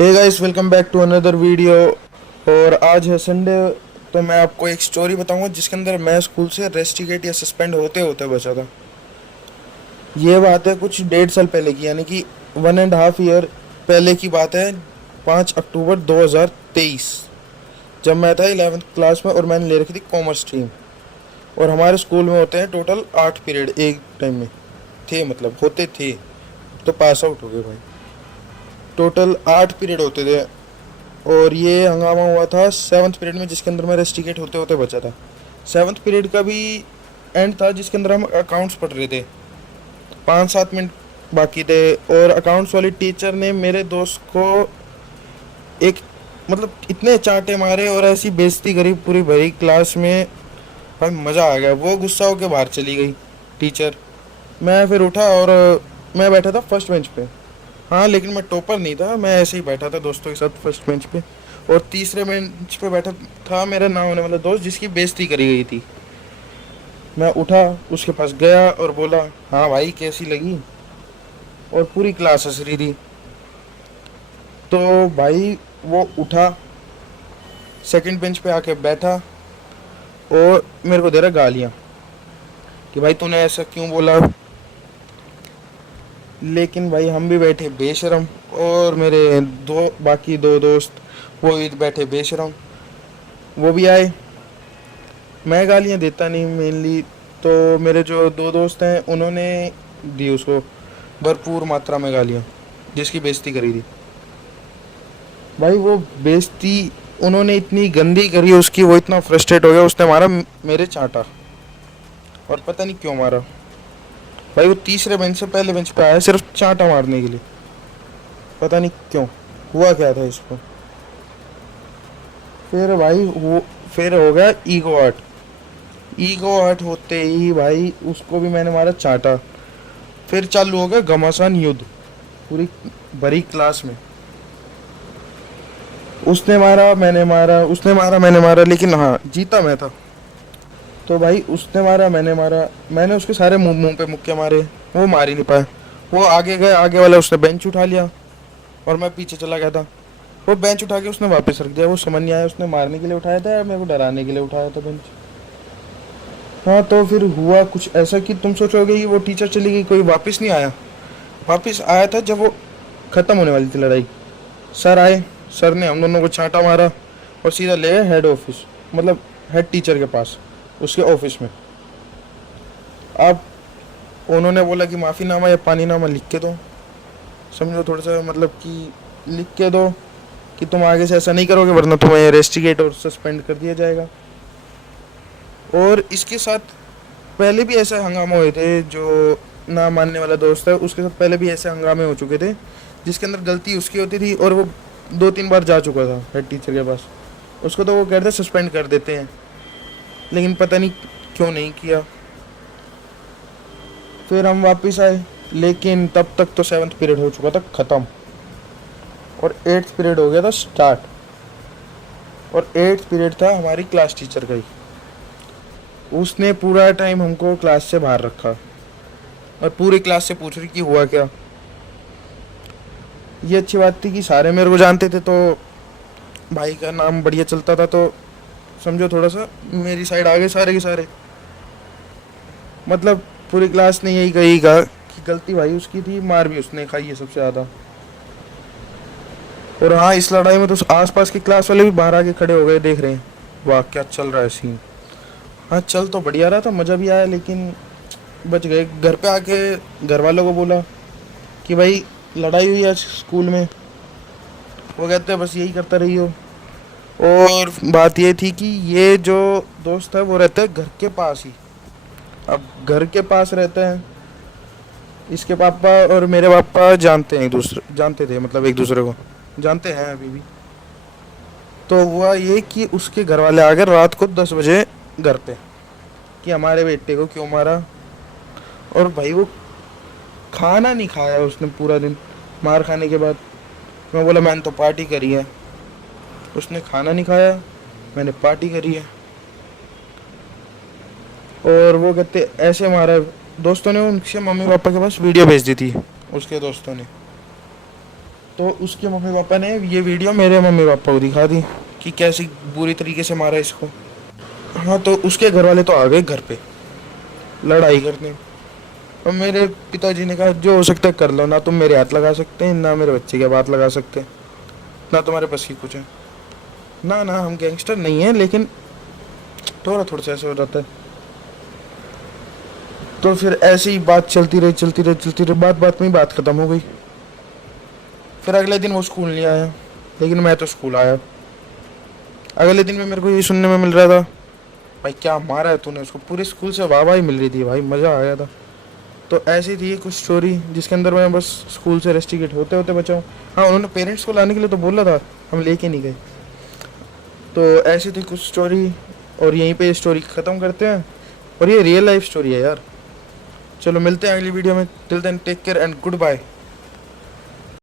Hey guys, welcome back to another video. और आज है संडे। तो मैं आपको एक स्टोरी बताऊंगा जिसके अंदर मैं स्कूल से रेस्टिकेट या सस्पेंड होते होते बचा था। ये बात है कुछ 1.5 साल पहले की, यानी कि 1.5 ईयर पहले की बात है। 5 अक्टूबर 2023, जब मैं था 11th क्लास में और मैंने ले रखी थी कॉमर्स स्ट्रीम। और हमारे स्कूल में होते हैं टोटल 8 पीरियड एक टाइम में, थे मतलब होते थे। तो पास आउट हो गए भाई। टोटल 8 पीरियड होते थे। और ये हंगामा हुआ था 7th पीरियड में, जिसके अंदर मैं रेस्टिकेट होते होते बचा था। 7th पीरियड का भी एंड था, जिसके अंदर हम अकाउंट्स पढ़ रहे थे। 5-7 मिनट बाकी थे और अकाउंट्स वाली टीचर ने मेरे दोस्त को एक मतलब इतने चांटे मारे और ऐसी बेइज्जती करी पूरी भरी क्लास में। भाई मज़ा आ गया। वो गुस्सा होकर बाहर चली गई टीचर। मैं फिर उठा और मैं बैठा था फर्स्ट बेंच पे। हाँ, लेकिन मैं टॉपर नहीं था, मैं ऐसे ही बैठा था दोस्तों के साथ फर्स्ट बेंच पे। और तीसरे बेंच पे बैठा था मेरा ना होने वाला दोस्त, जिसकी बेइज्जती करी गई थी। मैं उठा, उसके पास गया और बोला, हाँ भाई कैसी लगी। और पूरी क्लास हंस रही थी। तो भाई वो उठा, सेकंड बेंच पे आके बैठा और मेरे को दे रहा गालियाँ कि भाई तूने ऐसा क्यों बोला। लेकिन भाई हम भी बैठे बेशरम, और मेरे बाकी दो दोस्त वो भी बैठे बेशरम। वो भी आए। मैं गालियाँ देता नहीं मेनली, तो मेरे जो दो दोस्त हैं उन्होंने दी उसको भरपूर मात्रा में गालियाँ, जिसकी बेइज्जती करी थी। भाई वो बेइज्जती उन्होंने इतनी गंदी करी उसकी, वो इतना फ्रस्ट्रेट हो गया, उसने मारा मेरे चांटा। और पता नहीं क्यों मारा। भाई वो तीसरे बेंच से पहले बेंच पे आया सिर्फ चांटा मारने के लिए। पता नहीं क्यों, हुआ क्या था इसको। फिर भाई वो फिर हो गया ईगो आर्ट। ईगो हर्ट होते ही भाई उसको भी मैंने मारा चाटा। फिर चालू हो गया घमासान युद्ध पूरी बड़ी क्लास में। उसने मारा मैंने मारा, उसने मारा मैंने मारा, लेकिन हाँ जीता मैं था। तो भाई उसने मारा मैंने मारा, मैंने उसके सारे मुंह मुंह पे मुक्के मारे। वो मार ही नहीं पाया। वो आगे गए, आगे वाला उसने बेंच उठा लिया और मैं पीछे चला गया था। वो बेंच उठा के उसने वापस रख दिया। वो समझ नहीं आया उसने मारने के लिए उठाया था या मेरे को डराने के लिए उठाया था बेंच। हाँ, तो फिर हुआ कुछ ऐसा कि तुम सोचोगे कि वो टीचर चली गई, कोई वापस नहीं आया। वापस आया था जब वो ख़त्म होने वाली थी लड़ाई। सर आए, सर ने हम दोनों को छांटा मारा और सीधा ले गए हेड ऑफिस, मतलब हेड टीचर के पास, उसके ऑफिस में। अब उन्होंने बोला कि माफ़ीनामा या पानीनामा लिख के दो, समझो थोड़ा सा, मतलब कि लिख के दो कि तुम आगे से ऐसा नहीं करोगे वरना तुम्हें रेस्टिकेट और सस्पेंड कर दिया जाएगा। और इसके साथ पहले भी ऐसे हंगामे हुए थे। जो ना मानने वाला दोस्त है उसके साथ पहले भी ऐसे हंगामे हो चुके थे, जिसके अंदर गलती उसकी होती थी और वो 2-3 बार जा चुका था हेड टीचर के पास। उसको तो वो कहते सस्पेंड कर देते हैं, लेकिन पता नहीं क्यों नहीं किया। फिर हम वापस आए, लेकिन तब तक तो 7th पीरियड हो चुका था ख़त्म और 8th पीरियड हो गया था स्टार्ट। और 8th पीरियड था हमारी क्लास टीचर का ही। उसने पूरा टाइम हमको क्लास से बाहर रखा और पूरी क्लास से पूछ रही कि हुआ क्या। ये अच्छी बात थी कि सारे मेरे को जानते थे, तो भाई का नाम बढ़िया चलता था, तो समझो थोड़ा सा मेरी साइड आ गए सारे के सारे। मतलब पूरी क्लास ने यही कही कहा कि गलती भाई उसकी थी, मार भी उसने खाई है सबसे ज़्यादा। और हाँ, इस लड़ाई में तो आसपास की क्लास वाले भी बाहर आके खड़े हो गए, देख रहे हैं वाह क्या चल रहा है सीन। हाँ, चल तो बढ़िया रहा था, मज़ा भी आया, लेकिन बच गए। घर पे आके घर वालों को बोला कि भाई लड़ाई हुई आज स्कूल में। वो कहते हैं बस यही करता रही हो। और बात ये थी कि ये जो दोस्त है वो रहता है घर के पास ही। अब घर के पास रहते हैं, इसके पापा और मेरे पापा जानते हैं एक दूसरे, जानते थे मतलब एक दूसरे को, जानते हैं अभी भी। तो हुआ ये कि उसके घर वाले आ गए रात को 10 बजे घर पे कि हमारे बेटे को क्यों मारा। और भाई वो खाना नहीं खाया उसने पूरा दिन मार खाने के बाद। मैं बोला मैंने तो पार्टी करी है। उसने खाना नहीं खाया, मैंने पार्टी करी है। और वो कहते ऐसे मारा। दोस्तों ने उनसे मम्मी पापा के पास वीडियो भेज दी थी उसके दोस्तों ने। तो उसके मम्मी पापा ने ये वीडियो मेरे मम्मी पापा को दिखा दी कि कैसी बुरी तरीके से मारा इसको। हाँ, तो उसके घर वाले तो आ गए घर पे लड़ाई करने। और मेरे पिताजी ने कहा जो हो सकता है कर लो, ना तुम मेरे हाथ लगा सकते हैं ना मेरे बच्चे के हाथ लगा सकते, ना तुम्हारे पास की कुछ है। ना ना, हम गैंगस्टर नहीं है, लेकिन थोड़ा थोड़ा सा ऐसे हो जाता है। तो फिर ऐसे ही बात चलती रही, बात बात में ही बात खत्म हो गई। फिर अगले दिन वो स्कूल नहीं आया, लेकिन मैं तो स्कूल आया। अगले दिन में मेरे को ये सुनने में मिल रहा था, भाई क्या मारा है तूने उसको। पूरे स्कूल से वाह वाही मिल रही थी भाई, मज़ा आ गया था। तो ऐसी थी कुछ स्टोरी जिसके अंदर मैं बस स्कूल से रेस्टिकेट होते होते बचा हूँ। हाँ, उन्होंने पेरेंट्स को लाने के लिए तो बोला था, हम लेके नहीं गए। तो ऐसी थी कुछ स्टोरी, और यहीं पे स्टोरी ख़त्म करते हैं। और ये रियल लाइफ स्टोरी है यार। चलो मिलते हैं अगली वीडियो में। Till then take care and good bye.